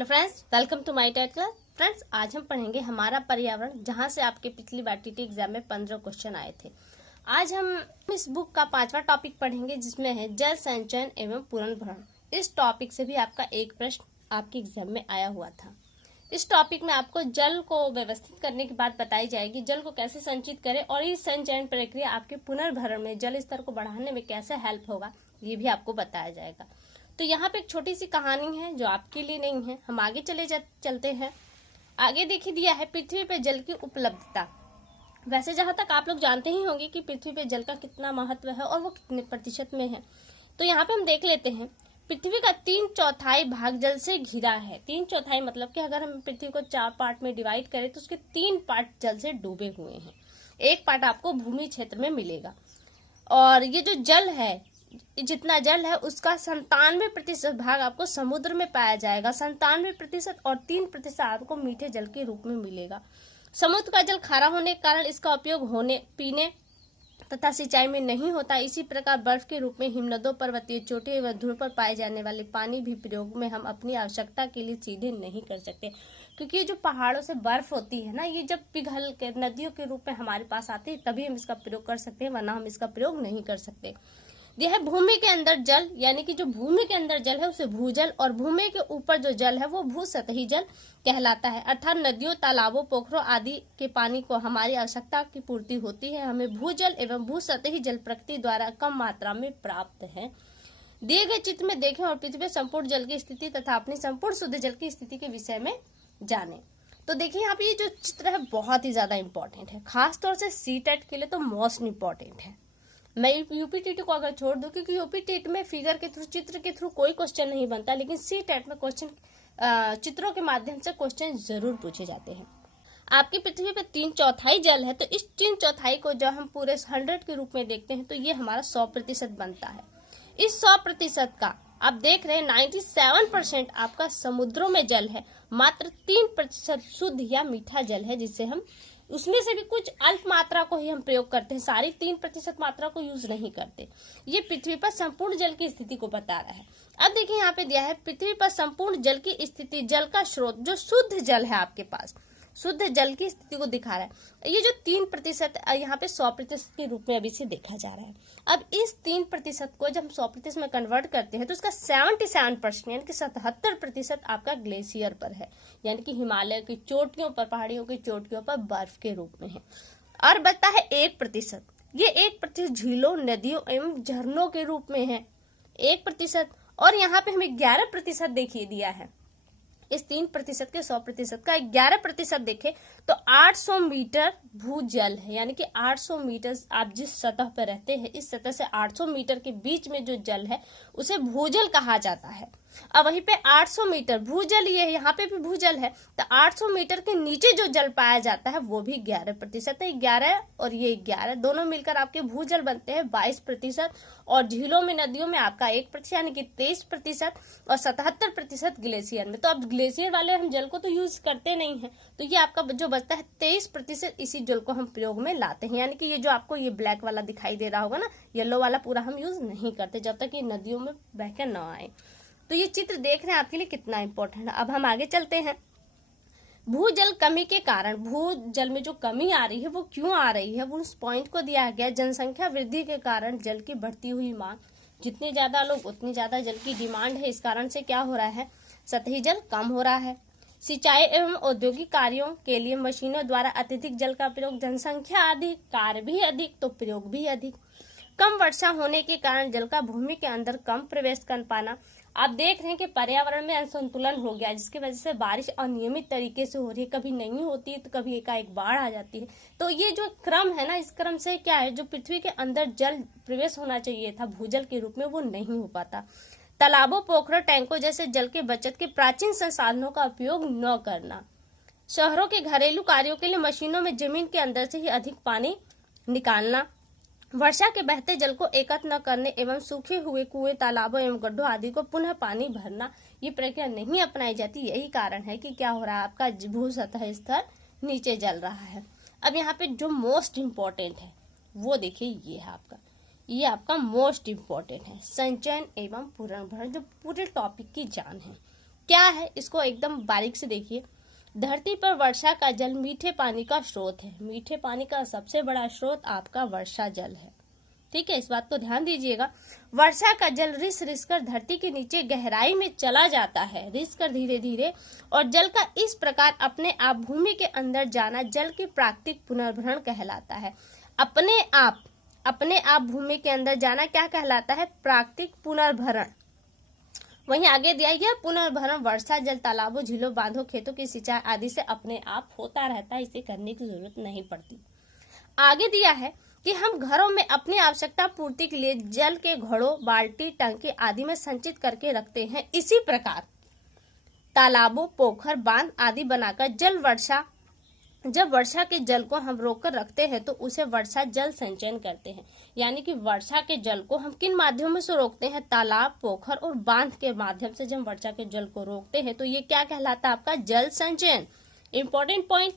Hello friends, welcome to my TET class. Friends, आज हम पढ़ेंगे हमारा पर्यावरण, जहां से आपके पिछली बार टीटी एग्जाम में 15 क्वेश्चन आए थे। आज हम इस बुक का 5वां टॉपिक पढ़ेंगे, जिसमें है जल संचयन एवं पुनर्भरण। इस टॉपिक से भी आपका एक प्रश्न आपके एग्जाम में आया हुआ था। इस टॉपिक में आपको जल को व्यवस्थित करने की बात बताई जाएगी, जल को कैसे संचित करें और इस संचयन प्रक्रिया आपके पुनर्भरण में जल स्तर को बढ़ाने में कैसे हेल्प होगा, ये भी आपको बताया जाएगा। तो यहाँ पे एक छोटी सी कहानी है जो आपके लिए नहीं है। हम आगे चलते हैं। आगे देखिए दिया है पृथ्वी पे जल की उपलब्धता। वैसे जहां तक आप लोग जानते ही होंगे कि पृथ्वी पे जल का कितना महत्व है और वो कितने प्रतिशत में है। तो यहाँ पे हम देख लेते हैं, पृथ्वी का 3/4 भाग जल से घिरा है। 3/4 मतलब कि अगर हम पृथ्वी को 4 पार्ट में डिवाइड करें तो उसके 3 पार्ट जल से डूबे हुए हैं। एक पार्ट आपको भूमि क्षेत्र में मिलेगा। और ये जो जल है, जितना जल है उसका 97% भाग आपको समुद्र में पाया जाएगा, 97%, और 3% आपको मीठे जल के रूप में मिलेगा। समुद्र का जल खारा होने के कारण इसका उपयोग पीने तथा सिंचाई में नहीं होता। इसी प्रकार बर्फ के रूप में हिमनदों, पर्वतीय चोटी एवं ध्रुव पर पाए जाने वाले पानी भी प्रयोग में हम अपनी आवश्यकता के लिए सीधे नहीं कर सकते, क्योंकि ये जो पहाड़ों से बर्फ होती है ना, ये जब पिघल के नदियों के रूप में हमारे पास आती है तभी हम इसका प्रयोग कर सकते हैं, वरना हम इसका प्रयोग नहीं कर सकते। यह भूमि के अंदर जल, यानी कि जो भूमि के अंदर जल है उसे भूजल, और भूमि के ऊपर जो जल है वो भूसतही जल कहलाता है। अर्थात नदियों, तालाबों, पोखरों आदि के पानी को हमारी आवश्यकता की पूर्ति होती है। हमें भूजल एवं भूसतही जल प्रकृति द्वारा कम मात्रा में प्राप्त है। दिए गए चित्र में देखें और पृथ्वी पर संपूर्ण जल की स्थिति तथा अपनी संपूर्ण शुद्ध जल की स्थिति के विषय में जाने। तो देखिए यहाँ पे ये जो चित्र है बहुत ही ज्यादा इंपॉर्टेंट है, खासतौर से सीटेट के लिए तो मोस्ट इंपॉर्टेंट है। मैं यूपीटीटी को अगर छोड़ दूं, क्योंकि यूपीटीटी में फिगर के थ्रू, चित्र के थ्रू कोई क्वेश्चन नहीं बनता, लेकिन सीटेट में क्वेश्चन चित्रों के माध्यम से क्वेश्चन जरूर पूछे जाते हैं। आपकी पृथ्वी पे 3/4 जल है, तो इस 3/4 को जब हम पूरे 100 के रूप में देखते हैं तो ये हमारा 100% बनता है। इस 100% का आप देख रहे हैं 97% आपका समुद्रों में जल है, मात्र 3% शुद्ध या मीठा जल है, जिससे हम उसमें से भी कुछ अल्प मात्रा को ही हम प्रयोग करते हैं, सारी 3% मात्रा को यूज नहीं करते। ये पृथ्वी पर संपूर्ण जल की स्थिति को बता रहा है। अब देखिए यहाँ पे दिया है पृथ्वी पर संपूर्ण जल की स्थिति, जल का स्रोत जो शुद्ध जल है आपके पास, शुद्ध जल की स्थिति को दिखा रहा है। ये जो 3% यहाँ पे 100% के रूप में अभी से देखा जा रहा है। अब इस 3% को जब हम 100% में कन्वर्ट करते हैं तो इसका 77% यानी कि 77% आपका ग्लेशियर पर है, यानी कि हिमालय की चोटियों पर, पहाड़ियों की चोटियों पर बर्फ के रूप में है। और बचता है 1%। ये 1% झीलों, नदियों एवं झरनों के रूप में है, 1%। और यहाँ पे हमें 11% देखिए दिया है। इस 3% के 100% का 11% देखें तो 800 मीटर भूजल है, यानी कि 800 मीटर आप जिस सतह पर रहते हैं, इस सतह से 800 मीटर के बीच में जो जल है उसे भूजल कहा जाता है। अब वहीं पे 800 मीटर भूजल, ये यहाँ पे भी भूजल है, तो 800 मीटर के नीचे जो जल पाया जाता है वो भी 11% है। 11 और ये 11 दोनों मिलकर आपके भूजल बनते हैं 22%, और झीलों में, नदियों में आपका 1% यानी कि 23%, और 77% ग्लेशियर में। तो अब ग्लेशियर वाले हम जल को तो यूज करते नहीं है, तो ये आपका जो बचता है 23%, इसी जल को हम प्रयोग में लाते हैं। यानी कि ये जो आपको ये ब्लैक वाला दिखाई दे रहा होगा ना, येलो वाला पूरा हम यूज नहीं करते जब तक ये नदियों में बहकर न आए। तो ये चित्र देख रहे हैं आपके लिए कितना इंपॉर्टेंट है। अब हम आगे चलते हैं। भूजल कमी के कारण, भूजल में जो कमी आ रही है वो क्यों आ रही है, वो उस पॉइंट को दिया गया। जनसंख्या वृद्धि के कारण जल की बढ़ती हुई मांग, जितने ज्यादा लोग उतनी ज्यादा जल की डिमांड है। इस कारण से क्या हो रहा है, सतही जल कम हो रहा है। सिंचाई एवं औद्योगिक कार्यों के लिए मशीनों द्वारा अत्यधिक जल का प्रयोग, जनसंख्या अधिक, कार्य भी अधिक तो प्रयोग भी अधिक। कम वर्षा होने के कारण जल का भूमि के अंदर कम प्रवेश कर पाना। आप देख रहे हैं कि पर्यावरण में असंतुलन हो गया, जिसकी वजह से बारिश अनियमित तरीके से हो रही है, कभी नहीं होती है तो कभी एकाएक बाढ़ आ जाती है। तो ये जो क्रम है ना, इस क्रम से क्या है, जो पृथ्वी के अंदर जल प्रवेश होना चाहिए था भूजल के रूप में, वो नहीं हो पाता। तालाबों, पोखरों, टैंकों जैसे जल के बचत के प्राचीन संसाधनों का उपयोग न करना। शहरों के घरेलू कार्यों के लिए मशीनों में जमीन के अंदर से ही अधिक पानी निकालना। वर्षा के बहते जल को एकत्र न करने एवं सूखे हुए कुएं, तालाबों एवं गड्ढों आदि को पुनः पानी भरना, ये प्रक्रिया नहीं अपनाई जाती। यही कारण है कि क्या हो रहा है, आपका भू सतह स्तर नीचे जल रहा है। अब यहाँ पे जो मोस्ट इम्पोर्टेंट है वो देखिए, ये आपका मोस्ट इम्पोर्टेंट है, संचयन एवं पुनर्भरण, जो पूरे टॉपिक की जान है। क्या है इसको एकदम बारीक से देखिए। धरती पर वर्षा का जल मीठे पानी का स्रोत है। मीठे पानी का सबसे बड़ा स्रोत आपका वर्षा जल है। ठीक है, इस बात को ध्यान दीजिएगा। वर्षा का जल रिस रिस कर धरती के नीचे गहराई में चला जाता है, रिस कर धीरे धीरे, और जल का इस प्रकार अपने आप भूमि के अंदर जाना जल की प्राकृतिक पुनर्भरण कहलाता है। अपने आप भूमि के अंदर जाना क्या कहलाता है? प्राकृतिक पुनर्भरण। वहीं आगे दिया गया पुनर्भरण वर्षा जल तालाबों, झीलों, बांधों, खेतों की सिंचाई आदि से अपने आप होता रहता है, इसे करने की जरूरत नहीं पड़ती। आगे दिया है कि हम घरों में अपनी आवश्यकता पूर्ति के लिए जल के घड़ों, बाल्टी, टंकी आदि में संचित करके रखते हैं। इसी प्रकार तालाबों, पोखर, बांध आदि बनाकर जब वर्षा के जल को हम रोक कर रखते हैं तो उसे वर्षा जल संचयन करते हैं। यानी कि वर्षा के जल को हम किन माध्यमों से रोकते हैं? तालाब, पोखर और बांध के माध्यम से जब वर्षा के जल को रोकते हैं तो ये क्या कहलाता है? आपका जल संचयन। इंपॉर्टेंट पॉइंट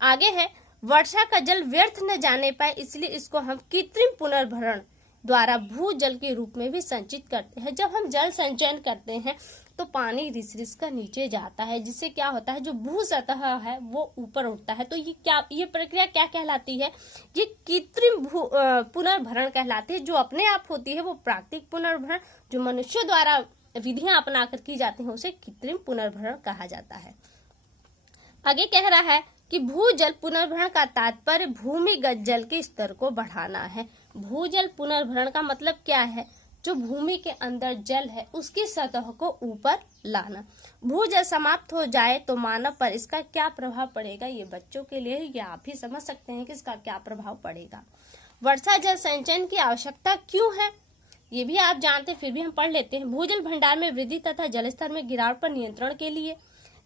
आगे है, वर्षा का जल व्यर्थ न जाने पाए इसलिए इसको हम कृत्रिम पुनर्भरण द्वारा भूजल के रूप में भी संचित करते हैं। जब हम जल संचयन करते हैं तो पानी रिस रिस कर नीचे जाता है, जिससे क्या होता है? जो भू सतह है वो ऊपर उठता है। तो ये प्रक्रिया क्या कहलाती है? ये कृत्रिम पुनर्भरण कहलाती है। जो अपने आप होती है वो प्राकृतिक पुनर्भरण, जो मनुष्य द्वारा विधियां अपनाकर की जाती है उसे कृत्रिम पुनर्भरण कहा जाता है। आगे कह रहा है कि भूजल पुनर्भरण का तात्पर्य भूमिगत जल के स्तर को बढ़ाना है। भूजल पुनर्भरण का मतलब क्या है? जो भूमि के अंदर जल है उसकी सतह को ऊपर लाना। भूजल समाप्त हो जाए तो मानव पर इसका क्या प्रभाव पड़ेगा? ये बच्चों के लिए ये आप ही समझ सकते हैं कि इसका क्या प्रभाव पड़ेगा। वर्षा जल संचयन की आवश्यकता क्यों है ये भी आप जानते हैं, फिर भी हम पढ़ लेते हैं। भूजल भंडार में वृद्धि तथा जलस्तर में गिरावट पर नियंत्रण के लिए,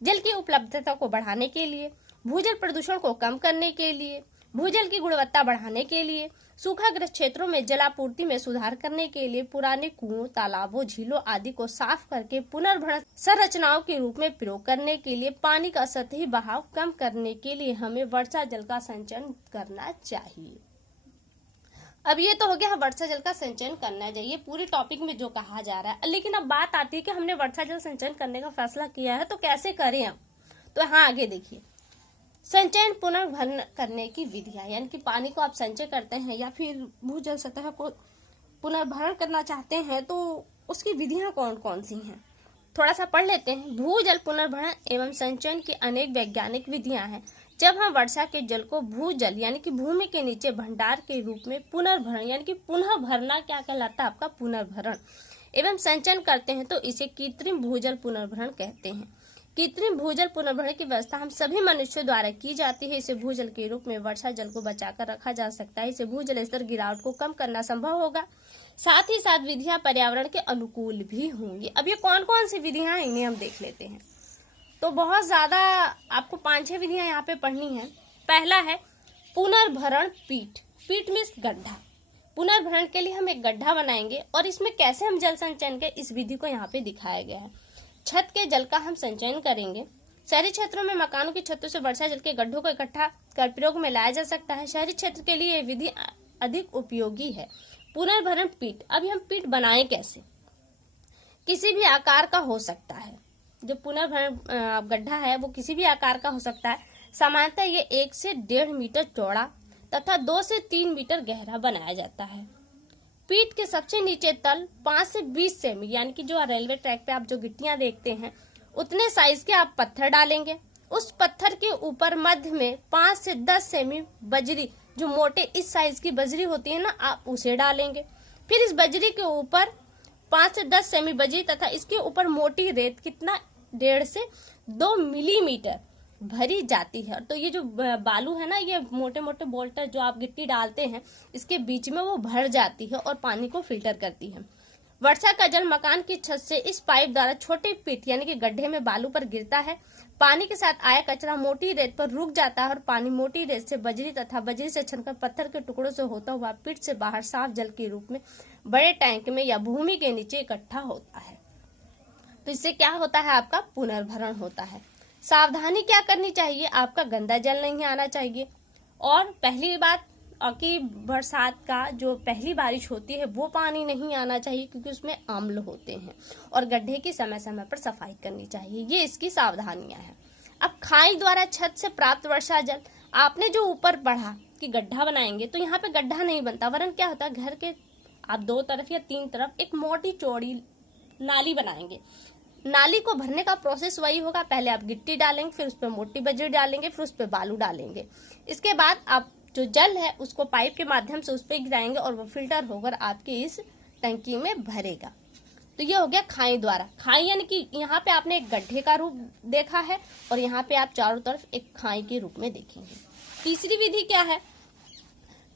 जल की उपलब्धता को बढ़ाने के लिए, भूजल प्रदूषण को कम करने के लिए, भूजल की गुणवत्ता बढ़ाने के लिए, सूखाग्रस्त क्षेत्रों में जलापूर्ति में सुधार करने के लिए, पुराने कुओं, तालाबों, झीलों आदि को साफ करके पुनर्भरण संरचनाओं के रूप में प्रयोग करने के लिए, पानी का सतही बहाव कम करने के लिए हमें वर्षा जल का संचयन करना चाहिए। अब ये तो हो गया वर्षा जल का संचयन करना चाहिए पूरे टॉपिक में जो कहा जा रहा है। लेकिन अब बात आती है कि हमने वर्षा जल संचयन करने का फैसला किया है तो कैसे करें हम? तो हाँ, आगे देखिए, संचयन पुनर्भरण करने की विधियां, यानी कि पानी को आप संचय करते हैं या फिर भूजल सतह को पुनर्भरण करना चाहते हैं तो उसकी विधियां कौन कौन सी हैं, थोड़ा सा पढ़ लेते हैं। भूजल पुनर्भरण एवं संचयन की अनेक वैज्ञानिक विधियां हैं। जब हम वर्षा के जल को भूजल यानी कि भूमि के नीचे भंडार के रूप में पुनर्भरण यानी कि पुनः भरना क्या कहलाता है? आपका पुनर्भरण एवं संचयन करते हैं तो इसे कृत्रिम भूजल पुनर्भरण कहते हैं। कृत्रिम भूजल पुनर्भरण की व्यवस्था हम सभी मनुष्यों द्वारा की जाती है। इसे भूजल के रूप में वर्षा जल को बचाकर रखा जा सकता है। इसे भूजल स्तर गिरावट को कम करना संभव होगा। साथ ही साथ विधियां पर्यावरण के अनुकूल भी होंगी। अब ये कौन कौन सी विधियां हैं इन्हें हम देख लेते हैं। तो बहुत ज्यादा आपको 5-6 विधियां यहाँ पे पढ़नी है। पहला है पुनर्भरण पीठ। पीठ मीन्स गड्ढा। पुनर्भरण के लिए हम एक गड्ढा बनाएंगे और इसमें कैसे हम जल संचयन के इस विधि को यहाँ पे दिखाया गया है। छत के जल का हम संचयन करेंगे। शहरी क्षेत्रों में मकानों की छतों से वर्षा जल के गड्ढों को इकट्ठा कर प्रयोग में लाया जा सकता है। शहरी क्षेत्र के लिए यह विधि अधिक उपयोगी है। पुनर्भरण पीठ। अभी हम पीठ बनाएं कैसे? किसी भी आकार का हो सकता है। जो पुनर्भरण गड्ढा है वो किसी भी आकार का हो सकता है। सामान्यतः ये 1 से 1.5 मीटर चौड़ा तथा 2 से 3 मीटर गहरा बनाया जाता है। पीठ के सबसे नीचे तल 5 से 20 सेमी यानी कि जो रेलवे ट्रैक पे आप जो गिट्टियां देखते हैं उतने साइज के आप पत्थर डालेंगे। उस पत्थर के ऊपर मध्य में 5 से 10 सेमी बजरी, जो मोटे इस साइज की बजरी होती है ना, आप उसे डालेंगे। फिर इस बजरी के ऊपर 5 से 10 सेमी बजरी तथा इसके ऊपर मोटी रेत कितना 1.5 से 2 मिलीमीटर भरी जाती है। तो ये जो बालू है ना, ये मोटे मोटे बोल्टर जो आप गिट्टी डालते हैं इसके बीच में वो भर जाती है और पानी को फिल्टर करती है। वर्षा का जल मकान की छत से इस पाइप द्वारा छोटे पीठ यानी कि गड्ढे में बालू पर गिरता है। पानी के साथ आया कचरा मोटी रेत पर रुक जाता है और पानी मोटी रेत से बजरी तथा बजरी से छनकर पत्थर के टुकड़ों से होता हुआ पीठ से बाहर साफ जल के रूप में बड़े टैंक में या भूमि के नीचे इकट्ठा होता है। तो इससे क्या होता है? आपका पुनर्भरण होता है। सावधानी क्या करनी चाहिए? आपका गंदा जल नहीं आना चाहिए। और पहली बात, की बरसात का जो पहली बारिश होती है वो पानी नहीं आना चाहिए, क्योंकि उसमें अम्ल होते हैं। और गड्ढे की समय समय पर सफाई करनी चाहिए, ये इसकी सावधानियां हैं। अब खाई द्वारा छत से प्राप्त वर्षा जल, आपने जो ऊपर पढ़ा कि गड्ढा बनाएंगे, तो यहाँ पे गड्ढा नहीं बनता, वरन क्या होता है, घर के आप 2 तरफ या 3 तरफ एक मोटी चौड़ी नाली बनाएंगे। नाली को भरने का प्रोसेस वही होगा, पहले आप गिट्टी डालेंगे, फिर उस पर मोटी बजरी डालेंगे, फिर उस पर बालू डालेंगे। इसके बाद आप जो जल है उसको पाइप के माध्यम से उस पर गिराएंगे और वो फिल्टर होकर आपकी इस टंकी में भरेगा। तो ये हो गया खाई द्वारा। खाई यानी कि यहाँ पे आपने एक गड्ढे का रूप देखा है और यहाँ पे आप चारों तरफ एक खाई के रूप में देखेंगे। तीसरी विधि क्या है,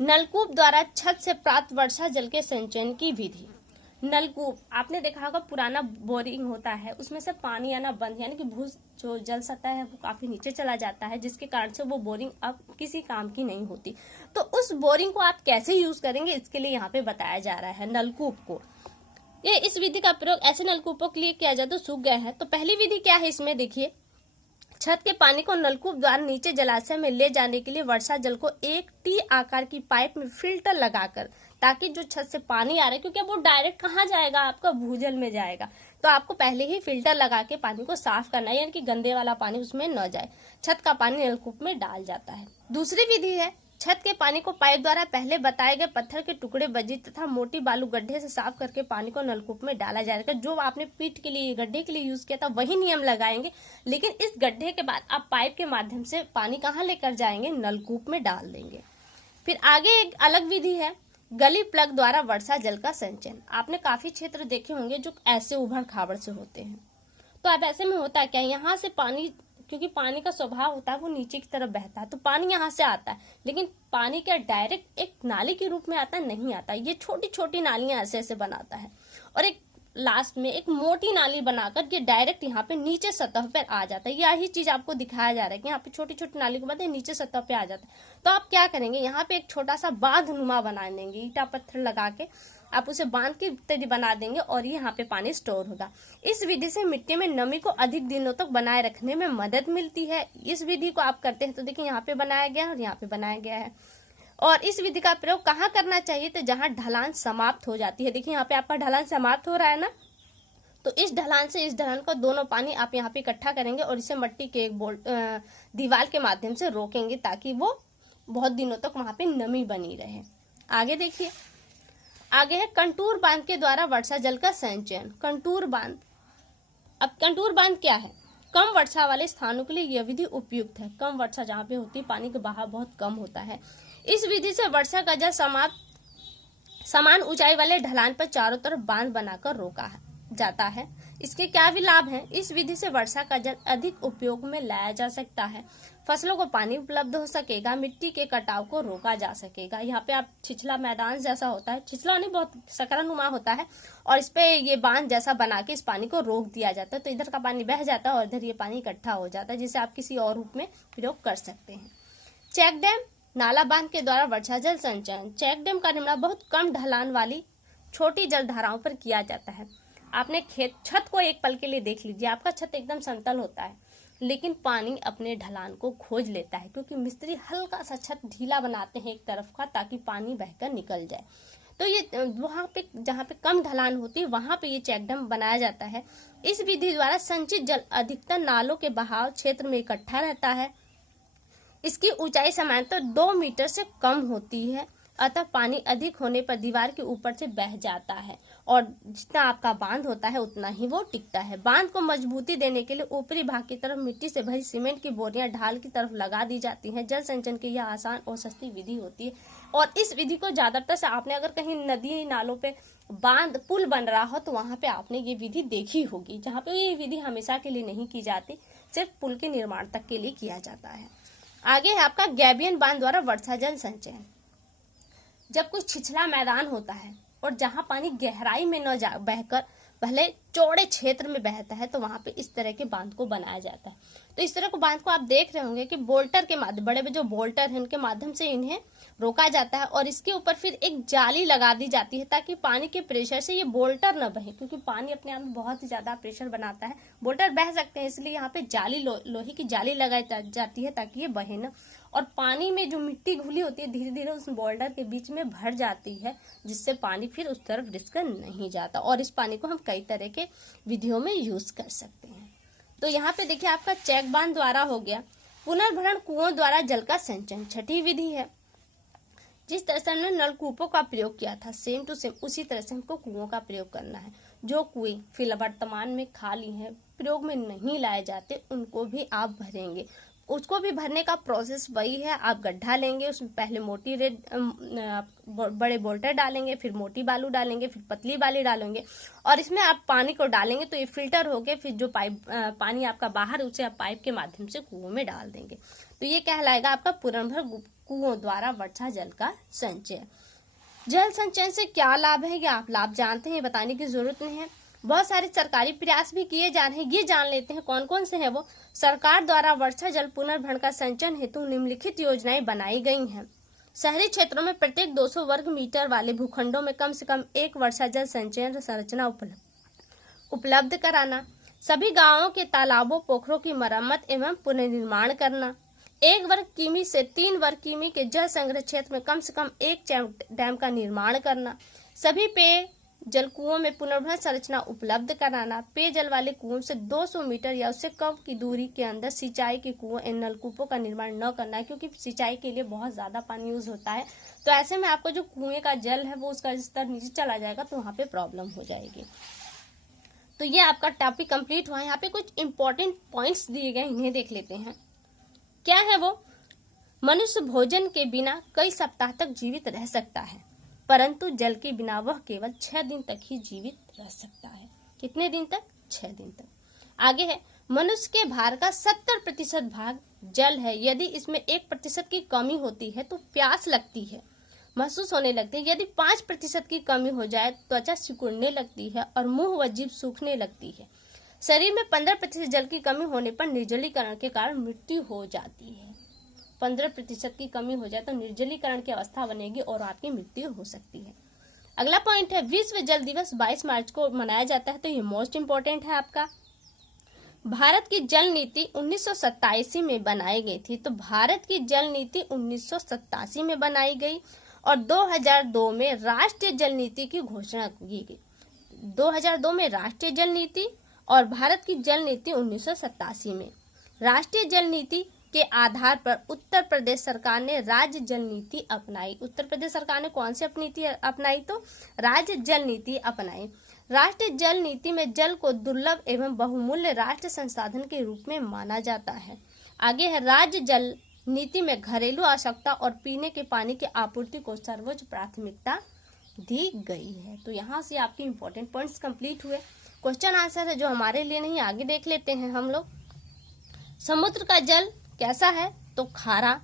नलकूप द्वारा छत से प्राप्त वर्षा जल के संचयन की विधि। नलकूप आपने देखा होगा, पुराना बोरिंग होता है, उसमें से पानी आना बंद, यानी कि भू जो जल सतह है वो काफी नीचे चला जाता है, जिसके कारण से वो बोरिंग अब किसी काम की नहीं होती। तो उस बोरिंग को आप कैसे यूज करेंगे, इसके लिए यहाँ पे बताया जा रहा है नलकूप को। ये इस विधि का प्रयोग ऐसे नलकूपों के लिए किया जाए तो सूख गए हैं। तो पहली विधि क्या है, इसमें देखिए, छत के पानी को नलकूप द्वारा नीचे जलाशय में ले जाने के लिए वर्षा जल को एक टी आकार की पाइप में फिल्टर लगाकर, ताकि जो छत से पानी आ रहा है, क्योंकि वो डायरेक्ट कहाँ जाएगा, आपका भूजल में जाएगा, तो आपको पहले ही फिल्टर लगा के पानी को साफ करना है, यानी कि गंदे वाला पानी उसमें न जाए। छत का पानी नलकूप में डाल जाता है। दूसरी विधि है, छत के पानी को पाइप द्वारा पहले बताए गए पत्थर के टुकड़े, बजरी तथा मोटी बालू गड्ढे से साफ करके पानी को नलकूप में डाला जाएगा। जो आपने पीठ के लिए, गड्ढे के लिए यूज किया था, वही नियम लगाएंगे, लेकिन इस गड्ढे के बाद आप पाइप के माध्यम से पानी कहाँ लेकर जाएंगे, नलकूप में डाल देंगे। फिर आगे एक अलग विधि है, गली प्लग द्वारा वर्षा जल का संचयन। आपने काफी क्षेत्र देखे होंगे जो ऐसे उभड़ खाबड़ से होते हैं। तो अब ऐसे में होता है क्या, यहाँ से पानी, क्योंकि पानी का स्वभाव होता है वो नीचे की तरफ बहता है, तो पानी यहाँ से आता है, लेकिन पानी क्या डायरेक्ट एक नाली के रूप में आता है, नहीं आता। ये छोटी छोटी नालियां ऐसे ऐसे बनाता है और एक लास्ट में एक मोटी नाली बनाकर ये डायरेक्ट यहाँ पे नीचे सतह पर आ जाता है। यही चीज आपको दिखाया जा रहा है कि यहाँ पे छोटी छोटी नाली के बाद नीचे सतह पे आ जाता है। तो आप क्या करेंगे, यहाँ पे एक छोटा सा बांध नुमा बना देंगे, ईटा पत्थर लगा के आप उसे बांध की तरह बना देंगे और यहाँ पे पानी स्टोर होगा। इस विधि से मिट्टी में नमी को अधिक दिनों तक बनाए रखने में मदद मिलती है। इस विधि को आप करते हैं तो देखिए यहाँ पे बनाया गया है और यहाँ पे बनाया गया है। और इस विधि का प्रयोग कहाँ करना चाहिए, तो जहाँ ढलान समाप्त हो जाती है। देखिए यहाँ पे आपका ढलान समाप्त हो रहा है ना, तो इस ढलान से इस ढलान का दोनों पानी आप यहाँ पे इकट्ठा करेंगे और इसे मिट्टी के एक दीवार के माध्यम से रोकेंगे, ताकि वो बहुत दिनों तक वहां पे नमी बनी रहे। आगे देखिए, आगे है कंटूर बांध के द्वारा वर्षा जल का संचयन। कंटूर बांध, अब कंटूर बांध क्या है, कम वर्षा वाले स्थानों के लिए यह विधि उपयुक्त है। कम वर्षा जहाँ पे होती है, पानी का बहाव बहुत कम होता है। इस विधि से वर्षा का जल समान ऊंचाई वाले ढलान पर चारों तरफ बांध बनाकर रोका जाता है। इसके क्या भी लाभ हैं, इस विधि से वर्षा का जल अधिक उपयोग में लाया जा सकता है, फसलों को पानी उपलब्ध हो सकेगा, मिट्टी के कटाव को रोका जा सकेगा। यहाँ पे आप छिछला मैदान जैसा होता है, छिछला नहीं, बहुत सकरानुमा होता है, और इस पे ये बांध जैसा बना के इस पानी को रोक दिया जाता है, तो इधर का पानी बह जाता है और इधर ये पानी इकट्ठा हो जाता है, जिसे आप किसी और रूप में प्रयोग कर सकते हैं। चेक डैम, नाला बांध के द्वारा वर्षा जल संचयन। चेक डैम का निर्माण बहुत कम ढलान वाली छोटी जल धाराओं पर किया जाता है। आपने छत को एक पल के लिए देख लीजिए, आपका छत एकदम समतल होता है, लेकिन पानी अपने ढलान को खोज लेता है, क्योंकि मिस्त्री हल्का सा छत ढीला बनाते हैं एक तरफ का, ताकि पानी बहकर निकल जाए। तो ये वहां पे जहाँ पे कम ढलान होती है वहां पे ये चेक डैम बनाया जाता है। इस विधि द्वारा संचित जल अधिकतर नालों के बहाव क्षेत्र में इकट्ठा रहता है। इसकी ऊंचाई सामान्यतः 2 मीटर से कम होती है, अतः पानी अधिक होने पर दीवार के ऊपर से बह जाता है, और जितना आपका बांध होता है उतना ही वो टिकता है। बांध को मजबूती देने के लिए ऊपरी भाग की तरफ मिट्टी से भरी सीमेंट की बोरियां ढाल की तरफ लगा दी जाती हैं। जल संचयन की यह आसान और सस्ती विधि होती है, और इस विधि को ज्यादातर से आपने अगर कहीं नदी नालों पे बांध पुल बन रहा हो तो वहां पे आपने ये विधि देखी होगी, जहाँ पे ये विधि हमेशा के लिए नहीं की जाती, सिर्फ पुल के निर्माण तक के लिए किया जाता है। आगे है आपका गैबियन बांध द्वारा वर्षा जल संचयन। जब कुछ छिछला मैदान होता है और जहां पानी गहराई में न जा बहकर पहले चौड़े क्षेत्र में बहता है तो वहां पे इस तरह के बांध को बनाया जाता है। तो इस तरह के बांध को आप देख रहे होंगे कि बोल्टर के माध्यम, बड़े जो बोल्टर हैं उनके माध्यम से इन्हें रोका जाता है और इसके ऊपर फिर एक जाली लगा दी जाती है ताकि पानी के प्रेशर से ये बोल्टर न बहे, क्योंकि पानी अपने आप में बहुत ही ज्यादा प्रेशर बनाता है, बोल्टर बह सकते हैं, इसलिए यहाँ पे जाली लोहे की जाली लगाई जाती है ताकि ये बहे न। और पानी में जो मिट्टी घुली होती है धीरे धीरे उस बोल्डर के बीच में भर जाती है, जिससे पानी फिर उस तरफ रिस्क नहीं जाता। और इस पानी को हम कई तरह के विधियों में यूज कर सकते हैं। तो यहाँ पे देखिए आपका चेक बांध द्वारा हो गया। पुनर्भरण कुओं द्वारा जल का संचयन छठी विधि है। जिस तरह से हमने नलकूपों का प्रयोग किया था सेम टू सेम उसी तरह से हमको कुओं का प्रयोग करना है। जो कुएं फिलहाल वर्तमान में खाली हैं, प्रयोग में नहीं लाए जाते, उनको भी आप भरेंगे। उसको भी भरने का प्रोसेस वही है, आप गड्ढा लेंगे, उसमें पहले मोटी रेत बड़े बोल्टर डालेंगे, फिर मोटी बालू डालेंगे, फिर पतली बाली डालेंगे और इसमें आप पानी को डालेंगे तो ये फिल्टर होके फिर जो पानी आपका बाहर उसे आप पाइप के माध्यम से कुओं में डाल देंगे। तो ये कहलाएगा आपका पुनर्भरण कुओं द्वारा वर्षा जल का संचय। जल संचयन से क्या लाभ है, ये आप लाभ जानते हैं, बताने की जरूरत नहीं है। बहुत सारे सरकारी प्रयास भी किए जा रहे हैं, ये जान लेते हैं कौन कौन से हैं वो। सरकार द्वारा वर्षा जल पुनर्भरण का संचयन हेतु निम्नलिखित योजनाएं बनाई गई हैं। शहरी क्षेत्रों में प्रत्येक 200 वर्ग मीटर वाले भूखंडों में कम से कम एक वर्षा जल संचयन संरचना उपलब्ध कराना। सभी गांवों के तालाबों पोखरों की मरम्मत एवं पुनर्निर्माण करना। 1 वर्ग किमी से 3 वर्ग किमी के जल संग्रह क्षेत्र में कम से कम एक डैम का निर्माण करना। सभी पेय जल कुओं में पुनर्भरण संरचना उपलब्ध कराना। पेयजल वाले कुओं से 200 मीटर या उससे कम की दूरी के अंदर सिंचाई के कुओं एवं नलकूपों का निर्माण न करना है, क्योंकि सिंचाई के लिए बहुत ज्यादा पानी यूज होता है। तो ऐसे में आपको जो कुएं का जल है वो उसका स्तर नीचे चला जाएगा तो वहां पे प्रॉब्लम हो जाएगी। तो ये आपका टॉपिक कंप्लीट हुआ है। यहाँ पे कुछ इंपॉर्टेंट पॉइंट्स दिए गए, इन्हें देख लेते हैं। क्या है वो? मनुष्य भोजन के बिना कई सप्ताह तक जीवित रह सकता है, परंतु जल के बिना वह केवल 6 दिन तक ही जीवित रह सकता है। कितने दिन तक? 6 दिन तक। आगे है, मनुष्य के भार का 70% भाग जल है। यदि इसमें 1% की कमी होती है तो प्यास लगती है, महसूस होने लगती है। यदि 5% की कमी हो जाए त्वचा सिकुड़ने लगती है और मुंह व जीभ सूखने लगती है। शरीर में 15% जल की कमी होने पर निर्जलीकरण के कारण मृत्यु हो जाती है। 15% की कमी हो जाए तो निर्जलीकरण की अवस्था बनेगी और आपकी मृत्यु हो सकती है। अगला पॉइंट है, विश्व जल दिवस 22 मार्च को मनाया जाता है। तो ये मोस्ट इम्पोर्टेंट है आपका। भारत की जल नीति 1987 में बनाई गई थी। तो भारत की जल नीति 1987 में बनाई गई और 2002 में राष्ट्रीय जल नीति की घोषणा की गई। 2002 में राष्ट्रीय जल नीति और भारत की जल नीति 1987 में। राष्ट्रीय जल नीति के आधार पर उत्तर प्रदेश सरकार ने राज्य जल नीति अपनाई। उत्तर प्रदेश सरकार ने कौन सी नीति अपनाई? तो राज्य जल नीति अपनाई। राष्ट्रीय जल नीति में जल को दुर्लभ एवं बहुमूल्य राष्ट्रीय संसाधन के रूप में माना जाता है। आगे है, राज्य जल नीति में घरेलू आवश्यकता और पीने के पानी की आपूर्ति को सर्वोच्च प्राथमिकता दी गई है। तो यहाँ से आपके इंपॉर्टेंट पॉइंट्स कंप्लीट हुए। क्वेश्चन आंसर है जो हमारे लिए नहीं, आगे देख लेते हैं हम लोग। समुद्र का जल कैसा है? तो खारा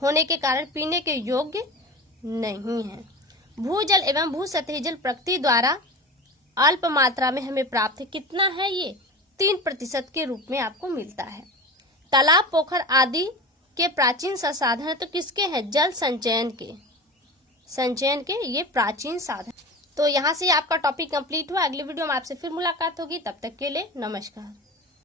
होने के कारण पीने के योग्य नहीं है। भूजल एवं भूसतही जल प्रकृति द्वारा अल्प मात्रा में हमें प्राप्त है। कितना है ये? 3% के रूप में आपको मिलता है। तालाब पोखर आदि के प्राचीन संसाधन तो किसके हैं? जल संचयन के ये प्राचीन साधन। तो यहाँ से आपका टॉपिक कंप्लीट हुआ। अगले वीडियो में आपसे फिर मुलाकात होगी, तब तक के लिए नमस्कार।